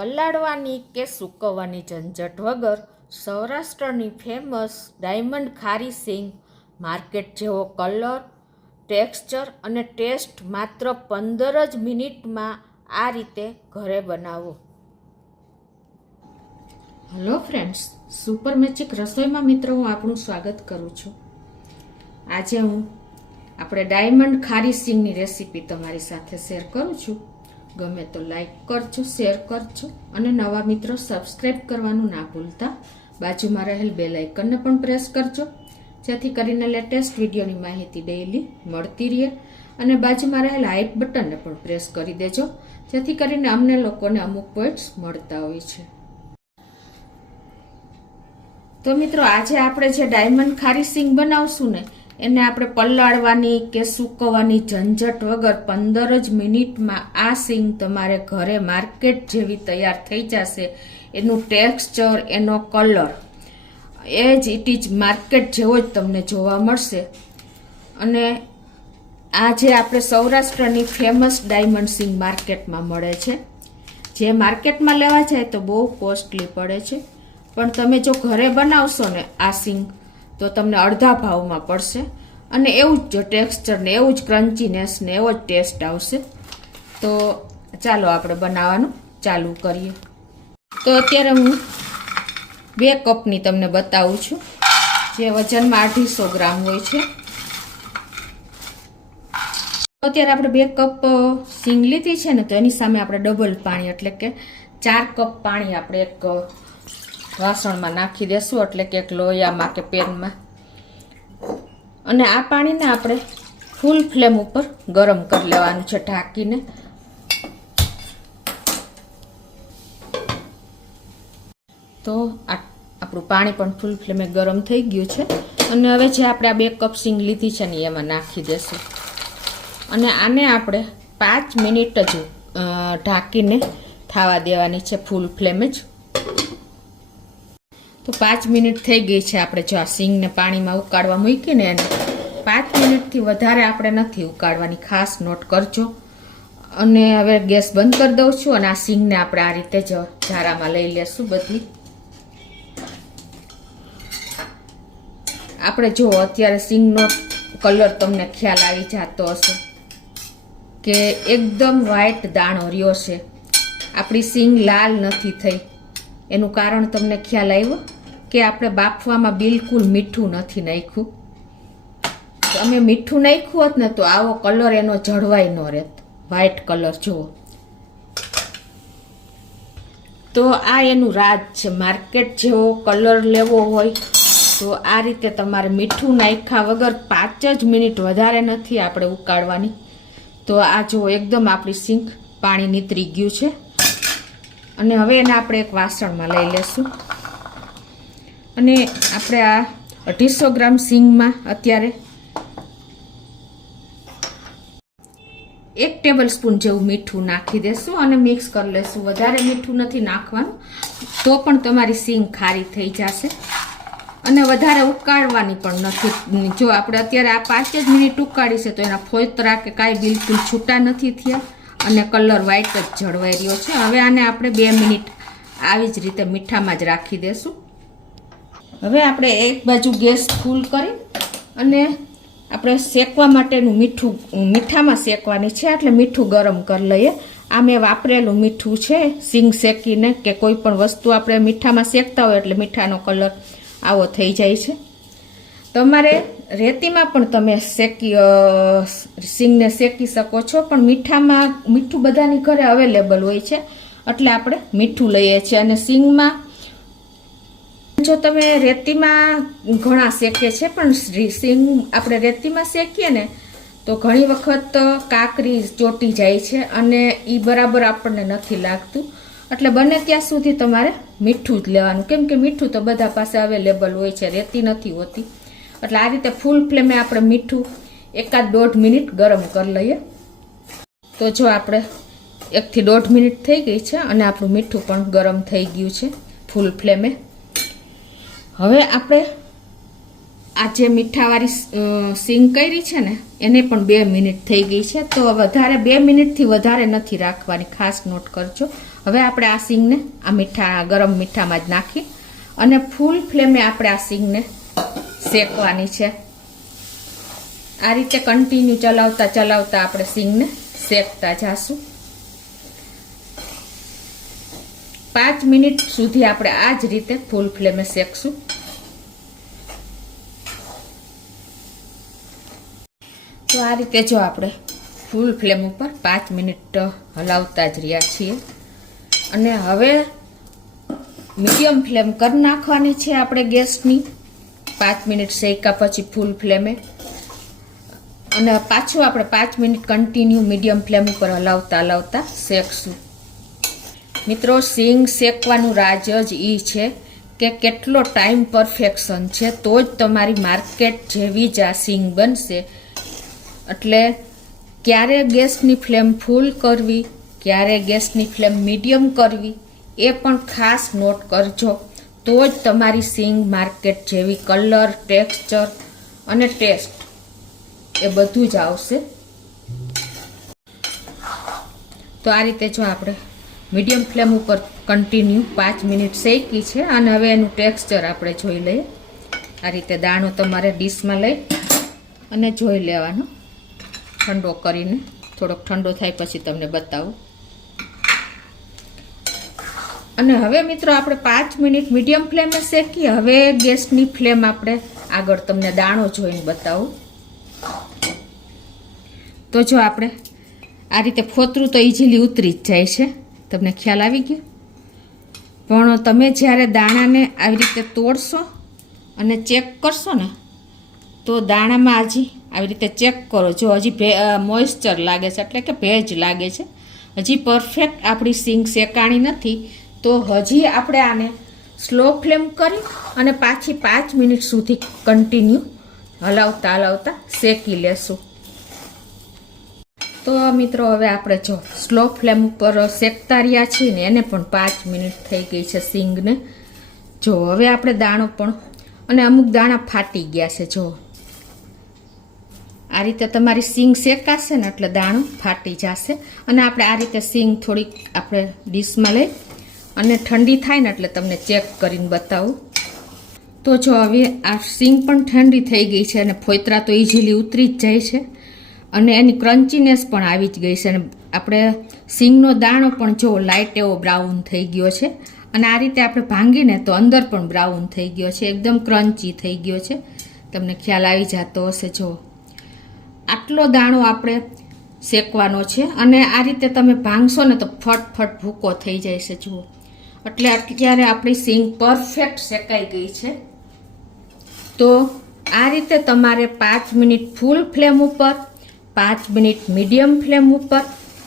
પલાળવાની કે સૂકવવાની ઝંઝટ વગર સૌરાષ્ટ્રની ફેમસ ડાયમંડ ખારી સિંગ માર્કેટ જેવો કલર, ટેક્સચર અને ટેસ્ટ માત્ર 15 જ મિનિટમાં આ રીતે ઘરે બનાવો. હેલો ફ્રેન્ડ્સ, સુપર મેજિક રસોઈમાં મિત્રો હું આપણું સ્વાગત કરું છું. આજે હું આપણે ડાયમંડ ખારી સિંગની રેસીપી તમારી સાથે શેર કરું છું. ગમે તો લાઈક કરજો, શેર કરજો અને નવા મિત્રો સબસ્ક્રાઈબ કરવાનું ના ભૂલતા. બાજુમાં રહેલ બેલ આઇકનને પણ પ્રેસ કરજો, જેથી કરીને લેટેસ્ટ વિડીયોની માહિતી ડેઈલી મળતી રહે. અને બાજુમાં રહેલ હાઈપ બટનને પણ પ્રેસ કરી દેજો, જેથી કરીને અમને લોકોને અમુક પોઈન્ટ્સ મળતા હોય છે. તો મિત્રો, આજે આપણે જે ડાયમંડ ખારી સિંગ બનાવશું ને, એને આપણે પલાળવાની કે સૂકવવાની ઝંઝટ વગર 15 જ મિનિટમાં આ સિંગ તમારે ઘરે માર્કેટ જેવી તૈયાર થઈ જશે. એનું ટેક્સચર, એનો કલર એ જ ઇટ ઇઝ માર્કેટ જેવો જ તમને જોવા મળશે. અને આ જે આપણે સૌરાષ્ટ્રની ફેમસ ડાયમંડ સિંગ માર્કેટમાં મળે છે, જે માર્કેટમાં લેવા જાય તો બહુ કોસ્ટલી પડે છે, પણ તમે જો ઘરે બનાવશો ને આ સિંગ તો તમને અડધા ભાવમાં પડશે. અને એવું જ ટેક્સચર ને એવું જ ક્રન્ચીનેસ ને એવો જ ટેસ્ટ આવશે. તો ચાલો આપણે બનાવવાનું ચાલુ કરીએ. તો અત્યારે હું 2 કપની તમને બતાવું છું, જે વજનમાં 250 ગ્રામ હોય છે. અત્યારે આપણે 2 કપ સિંગ લીધી છે ને, તો એની સામે આપણે ડબલ પાણી એટલે કે 4 કપ પાણી આપણે એક વાસણમાં નાખી દેશું, એટલે કે એક લોયામાં કે પેનમાં. અને આ પાણીને આપણે ફૂલ ફ્લેમ ઉપર ગરમ કરી લેવાનું છે ઢાંકીને. તો આપણું પાણી પણ ફૂલ ફ્લેમે ગરમ થઈ ગયું છે. અને હવે જે આપણે આ 2 કપ સિંગ લીધી છે ને એમાં નાખી દેશું. અને આને આપણે 5 મિનિટ જ ઢાંકીને થવા દેવાની છે ફૂલ ફ્લેમે જ. તો 5 મિનિટ થઈ ગઈ છે. આપણે જો આ સિંગને પાણીમાં ઉકાળવા મૂકીને એને 5 મિનિટથી વધારે આપણે નથી ઉકાળવાની, ખાસ નોટ કરજો. અને હવે ગેસ બંધ કરી દઉં છું. અને આ સિંગને આપણે આ રીતે જ ઝારામાં લઈ લેશું બધી. આપણે જો અત્યારે સિંગનો કલર તમને ખ્યાલ આવી જતો હશે કે એકદમ વ્હાઈટ દાણો રહ્યો છે. આપણી સિંગ લાલ નથી થઈ. એનું કારણ તમને ખ્યાલ આવ્યો કે આપણે બાફવામાં બિલકુલ મીઠું નથી નાખ્યું. અમે મીઠું નાખ્યું હોત ને તો આવો કલર એનો જળવાઈ ન રહેત, વ્હાઈટ કલર જુઓ. તો આ એનું રાજ છે. માર્કેટ જેવો કલર લેવો હોય તો આ રીતે તમારે મીઠું નાખ્યા વગર 5 જ મિનિટ વધારે નથી આપણે ઉકાળવાની. તો આ જુઓ, એકદમ આપણી સિંગ પાણી નીતરી ગયું છે. અને હવે એને આપણે એક વાસણમાં લઈ લેશું. અને આપણે આ 250 ગ્રામ સિંગમાં અત્યારે 1 ટેબલ સ્પૂન જેવું મીઠું નાખી દેશું અને મિક્સ કરી લેશું. વધારે મીઠું નથી નાખવાનું, તો પણ તમારી સિંગ ખારી થઈ જશે. અને વધારે ઉકાળવાની પણ નથી. જો આપણે અત્યારે આ 5 જ મિનિટ ઉકાળી છે તો એના ફોતરા કે કાંઈ બિલકુલ છૂટા નથી થયા અને કલર વ્હાઈટ જ જળવાઈ રહ્યો છે. હવે આને આપણે 2 મિનિટ આવી જ રીતે મીઠામાં જ રાખી દેશું. હવે આપણે એક બાજુ ગેસ ફૂલ કરી અને આપણે શેકવા માટેનું મીઠામાં શેકવાની છે, એટલે મીઠું ગરમ કરી લઈએ. આ મેં વાપરેલું મીઠું છે સિંગ શેકીને, કે કોઈ પણ વસ્તુ આપણે મીઠામાં શેકતા હોય એટલે મીઠાનો કલર આવો થઈ જાય છે. તમારે રેતીમાં પણ તમે સિંગને શેકી શકો છો, પણ મીઠું બધાની ઘરે અવેલેબલ હોય છે, એટલે આપણે મીઠું લઈએ છીએ. અને સિંગમાં જો તમે રેતીમાં ઘણા શેકે છે, પણ સિંગ આપણે રેતીમાં શેકીએ ને તો ઘણી વખત કાકરી ચોટી જાય છે અને એ બરાબર આપણને નથી લાગતું. એટલે બને ત્યાં સુધી તમારે મીઠું જ લેવાનું, કેમ કે મીઠું તો બધા પાસે અવેલેબલ હોય છે, રેતી નથી હોતી. એટલે આ રીતે ફૂલ ફ્લેમે આપણે મીઠું 1-1.5 મિનિટ ગરમ કરી લઈએ. તો જો આપણે 1 થી 1.5 મિનિટ થઈ ગઈ છે અને આપણું મીઠું પણ ગરમ થઈ ગયું છે ફૂલ ફ્લેમે. હવે આપણે આ જે મીઠાવાળી સિંગ કરી છે ને એને પણ 2 મિનિટ થઈ ગઈ છે. તો વધારે 2 મિનિટથી વધારે નથી રાખવાની, ખાસ નોટ કરજો. હવે આપણે આ સીંગને આ ગરમ મીઠામાં જ નાખી અને ફૂલ ફ્લેમે આપણે આ સીંગને શેકવાની છે. આ રીતે કન્ટિન્યુ ચલાવતા આપણે સીંગને શેકતા જાશું. 5 મિનિટ સુધી આપણે આ જ રીતે ફૂલ ફ્લેમે શેકશું. તો આ રીતે જો આપણે ફૂલ ફ્લેમ ઉપર 5 મિનિટ હલાવતા જ રહ્યા છીએ. અને હવે મીડિયમ ફ્લેમ કરી નાખવાની છે આપણે ગેસની 5 મિનિટ શેક્યા પછી ફૂલ ફ્લેમે. અને પાછું આપણે 5 મિનિટ કન્ટિન્યુ મીડિયમ ફ્લેમ ઉપર હલાવતા શેકશું. મિત્રો, સીંગ શેકવાનું રાજ જ એ છે કે કેટલો ટાઈમ પરફેક્શન છે તો જ તમારી માર્કેટ જેવી જ આ સીંગ બનશે. એટલે ક્યારે ગેસની ફ્લેમ ફૂલ કરવી, ક્યારે ગેસની ફ્લેમ મીડિયમ કરવી એ પણ ખાસ નોટ કરજો. તો જ તમારી સીંગ માર્કેટ જેવી કલર, ટેક્સચર અને ટેસ્ટ એ બધું જ આવશે. તો આ રીતે જો આપણે મીડિયમ ફ્લેમ ઉપર કન્ટિન્યુ 5 મિનિટ શેકી છે. અને હવે એનું ટેક્સચર આપણે જોઈ લઈએ. આ રીતે દાણો તમારે ડીશમાં લઈ અને જોઈ લેવાનો, ઠંડો કરીને. થોડોક ઠંડો થાય પછી તમને બતાવું. અને હવે મિત્રો આપણે 5 મિનિટ મીડિયમ ફ્લેમે શેકી. હવે ગેસની ફ્લેમ આપણે આગળ તમને દાણો જોઈને બતાવું. તો જો આપણે આ રીતે ફોતરું તો ઇઝીલી ઉતરી જ જાય છે, તમને ખ્યાલ આવી ગયો. પણ તમે જ્યારે દાણાને આવી રીતે તોડશો અને ચેક કરશો ને તો દાણામાં હજી આવી રીતે ચેક કરો. જો હજી મોઇસ્ચર લાગે છે, એટલે કે ભેજ લાગે છે, હજી પરફેક્ટ આપણી સીંગ શેકાણી નથી. તો હજી આપણે આને સ્લો ફ્લેમ કરી અને પાછી 5 મિનિટ સુધી કન્ટિન્યુ હલાવતા શેકી લેશું. તો મિત્રો હવે આપણે જો સ્લો ફ્લેમ ઉપર શેકતા રહ્યા છીએ ને એને પણ 5 મિનિટ થઈ ગઈ છે સીંગને. જો હવે આપણે દાણો પણ, અને અમુક દાણા ફાટી ગયા છે. જો આ રીતે તમારી સીંગ શેકાશે ને એટલે દાણો ફાટી જશે. અને આપણે આ રીતે સીંગ થોડીક આપણે ડીશમાં લઈ અને ઠંડી થાય ને એટલે તમને ચેક કરીને બતાવું. તો જો હવે આ સીંગ પણ ઠંડી થઈ ગઈ છે અને ફોતરા તો ઇઝીલી ઉતરી જ જાય છે અને એની ક્રન્ચીનેસ પણ આવી જ ગઈ છે. અને આપણે સીંગનો દાણો પણ જો લાઇટ એવો બ્રાઉન થઈ ગયો છે. અને આ રીતે આપણે ભાંગીને તો અંદર પણ બ્રાઉન થઈ ગયો છે, એકદમ ક્રન્ચી થઈ ગયો છે. તમને ખ્યાલ આવી જતો હશે. જો આટલો દાણો આપણે શેકવાનો છે અને આ રીતે તમે ભાંગશો ને તો ફટફટ ભૂકો થઈ જાય છે. જુઓ, એટલે અત્યારે આપણી સીંગ પરફેક્ટ શેકાઈ ગઈ છે. તો આ રીતે તમારે 5 મિનિટ ફૂલ ફ્લેમ ઉપર, 5 મિનિટ મીડિયમ ફ્લેમ ઉપર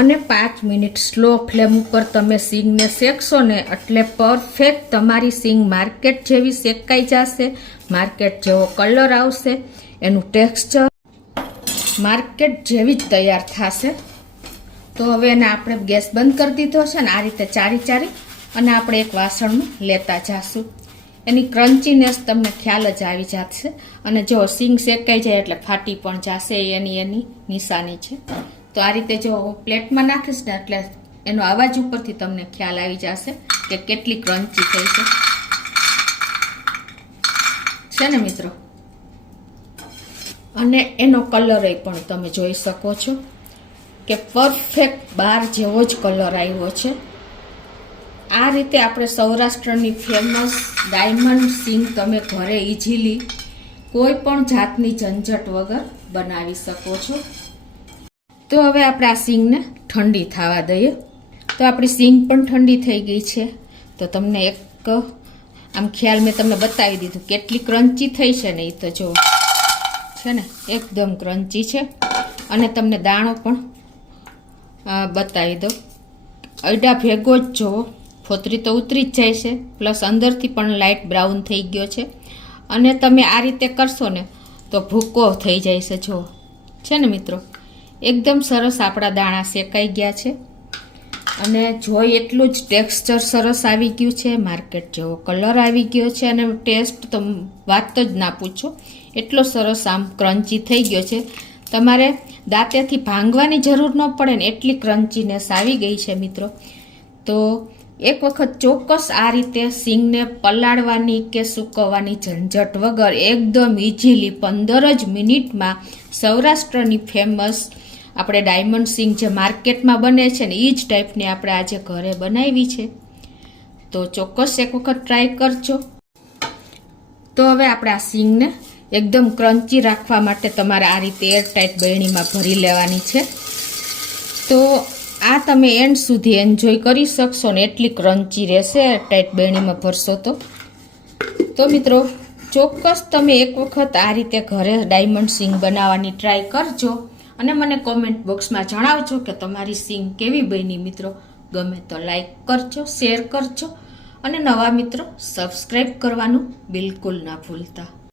અને 5 મિનિટ સ્લો ફ્લેમ ઉપર તમે સીંગને શેકશો ને એટલે પરફેક્ટ તમારી સીંગ માર્કેટ જેવી શેકાઈ જશે, માર્કેટ જેવો કલર આવશે, એનું ટેક્સચર માર્કેટ જેવી જ તૈયાર થશે. તો હવે એને આપણે ગેસ બંધ કરી દીધો છે ને આ રીતે ચારી અને આપણે એક વાસણમાં લેતા જાશું. એની ક્રન્ચીનેસ તમને ખ્યાલ જ આવી જશે. અને જો સીંગ શેકાઈ જાય એટલે ફાટી પણ જશે, એની નિશાની છે. તો આ રીતે જો પ્લેટમાં નાખીશ ને એટલે એનો અવાજ ઉપરથી તમને ખ્યાલ આવી જશે કે કેટલી ક્રન્ચી થઈ છે ને મિત્રો. અને એનો કલર પણ તમે જોઈ શકો છો કે પરફેક્ટ બાર જેવો જ કલર આવ્યો છે. આ રીતે આપણે સૌરાષ્ટ્રની ફેમસ ડાયમંડ સીંગ તમે ઘરે ઇઝીલી કોઈ પણ જાતની ઝંઝટ વગર બનાવી શકો છો. તો હવે આપણે આ સીંગને ઠંડી થવા દઈએ. તો આપણી સીંગ પણ ઠંડી થઈ ગઈ છે. તો તમને એક આમ ખ્યાલ મેં તમને બતાવી દીધું કેટલી ક્રન્ચી થઈ છે ને. એ તો જો છે ને એકદમ ક્રન્ચી છે. અને તમને દાણો પણ બતાવી દો, અડા ભેગો જ જોવો, ફોતરી તો ઉતરી જ જાય છે, પ્લસ અંદરથી પણ લાઇટ બ્રાઉન થઈ ગયો છે. અને તમે આ રીતે કરશો ને તો ભૂકો થઈ જાય છે. જો છે ને મિત્રો, એકદમ સરસ આપણા દાણા શેકાઈ ગયા છે. અને જોઈ એટલું જ ટેક્સચર સરસ આવી ગયું છે, માર્કેટ જેવો કલર આવી ગયો છે. અને ટેસ્ટ તો વાત જ ના પૂછો, એટલો સરસ આમ ક્રન્ચી થઈ ગયો છે. તમારે દાંતેથી ભાંગવાની જરૂર ન પડે ને એટલી ક્રન્ચીનેસ આવી ગઈ છે મિત્રો. તો એક વખત ચોક્કસ આ રીતે સિંગને પલાળવાની કે સૂકવવાની ઝંઝટ વગર એકદમ ઇઝીલી 15 જ મિનિટમાં સૌરાષ્ટ્રની ફેમસ આપણે ડાયમંડ સિંગ જે માર્કેટમાં બને છે ને એ જ ટાઈપની આપણે આજે ઘરે બનાવી છે. તો ચોક્કસ એક વખત ટ્રાય કરજો. તો હવે આપણે આ સિંગને એકદમ ક્રન્ચી રાખવા માટે તમારે આ રીતે એરટાઈટ બરણીમાં ભરી લેવાની છે. તો આ તમે એન્ડ સુધી એન્જોય કરી શકશો ને એટલી ક્રન્ચી રહેશે એરટાઈટ બરણીમાં ભરશો તો મિત્રો ચોક્કસ તમે એક વખત આ રીતે ઘરે ડાયમંડ સિંગ બનાવવાની ટ્રાય કરજો અને મને કોમેન્ટ બોક્સમાં જણાવજો કે તમારી સિંગ કેવી બની. મિત્રો ગમે તો લાઈક કરજો, શેર કરજો અને નવા મિત્રો સબસ્ક્રાઈબ કરવાનું બિલકુલ ના ભૂલતા.